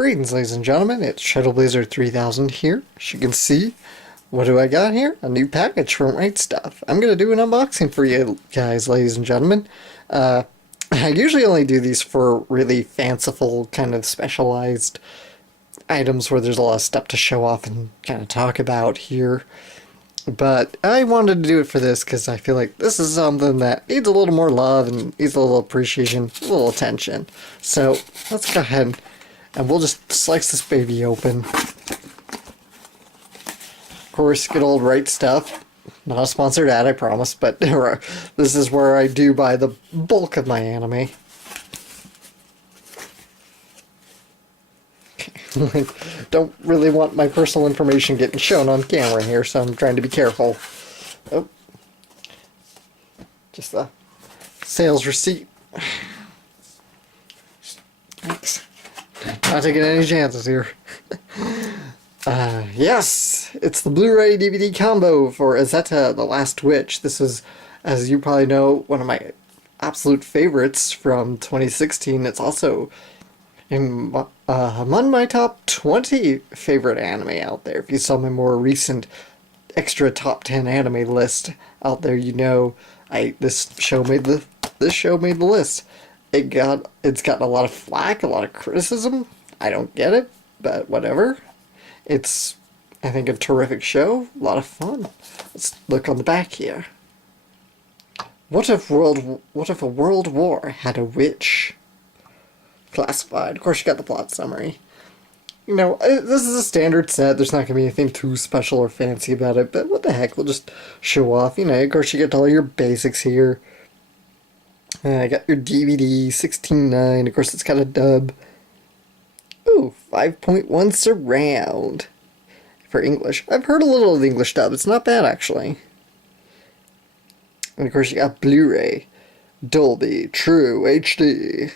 Greetings, ladies and gentlemen, it's Shadowblazer 3000 here. As you can see, what do I got here? A new package from Right Stuf. I'm going to do an unboxing for you guys, ladies and gentlemen. I usually only do these for really fanciful, kind of specialized items where there's a lot of stuff to show off and kind of talk about here. But I wanted to do it for this because I feel like this is something that needs a little more love and needs a little appreciation, a little attention. So let's go ahead and we'll just slice this baby open. Of course, good old Right Stuf. Not a sponsored ad, I promise, but this is where I do buy the bulk of my anime. Don't really want my personal information getting shown on camera here, so I'm trying to be careful. Oh. Just the sales receipt. Thanks. Not taking any chances here. Yes, it's the Blu-ray DVD combo for Azeta: The Last Witch. This is, as you probably know, one of my absolute favorites from 2016. It's also among my top 20 favorite anime out there. If you saw my more recent extra top 10 anime list out there, you know this show made the list. It's gotten a lot of flack, a lot of criticism. I don't get it, but whatever. It's, I think, a terrific show. A lot of fun. Let's look on the back here. What if a world war had a witch? Classified. Of course, you got the plot summary. You know, this is a standard set. There's not going to be anything too special or fancy about it, but what the heck, we'll just show off. You know, of course, you get all your basics here. I got your DVD, 16:9. Of course, it's got a dub. Ooh, 5.1 surround for English. I've heard a little of the English dub. It's not bad, actually. And of course, you got Blu-ray, Dolby, True HD.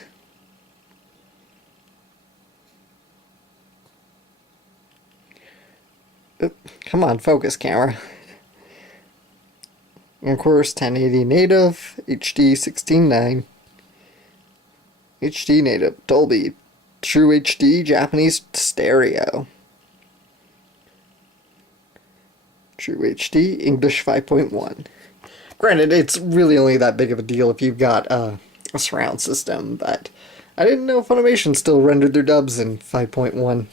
Come on, focus, camera. And of course, 1080 native, HD 16:9, HD native, Dolby, True HD, Japanese stereo, True HD, English 5.1. Granted, it's really only that big of a deal if you've got a surround system, but I didn't know Funimation still rendered their dubs in 5.1.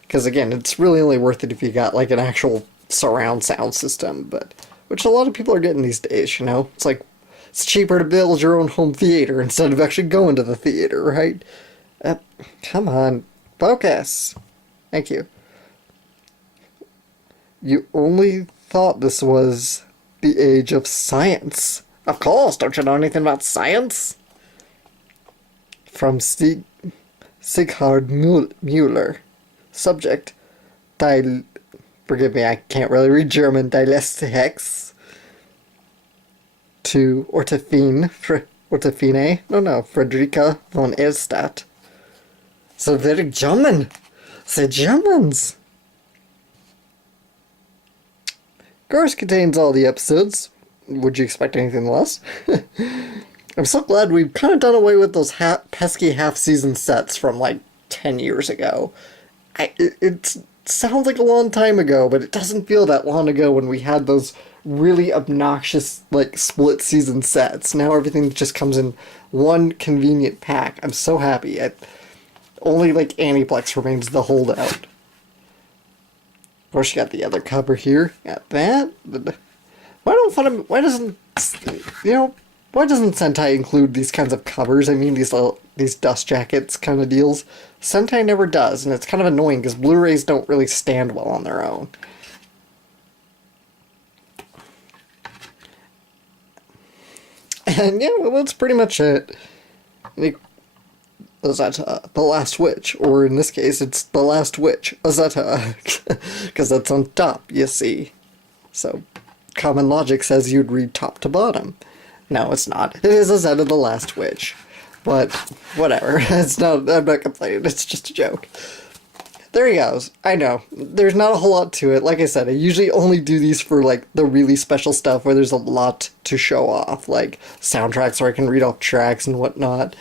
Because again, it's really only worth it if you got like an actual surround sound system, but which a lot of people are getting these days, you know? It's like, it's cheaper to build your own home theater instead of actually going to the theater, right? Come on, focus. Thank you. You only thought this was the age of science. Of course, don't you know anything about science? From Sighard Müller. Subject, forgive me, I can't really read German, Dielesthex. To Ortefine, Frederica von Elstadt. So very German. The Germans. Of course, contains all the episodes. Would you expect anything less? I'm so glad we've kind of done away with those pesky half-season sets from like 10 years ago. It sounds like a long time ago, but it doesn't feel that long ago when we had those really obnoxious, like, split-season sets. Now everything just comes in one convenient pack. I'm so happy. Only, like, Aniplex remains the holdout. Of course, you got the other cover here. Got that. Why doesn't Sentai include these kinds of covers? I mean, these dust jackets kind of deals. Sentai never does, and it's kind of annoying because Blu-rays don't really stand well on their own. And yeah, well, that's pretty much it. Azeta, The Last Witch, or in this case, it's The Last Witch, Azeta, because that's on top, you see. So, common logic says you'd read top to bottom. No, it's not. It is Azeta: The Last Witch. But, whatever. I'm not complaining. It's just a joke. There he goes. I know. There's not a whole lot to it. Like I said, I usually only do these for, like, the really special stuff where there's a lot to show off. Like, soundtracks where I can read off tracks and whatnot.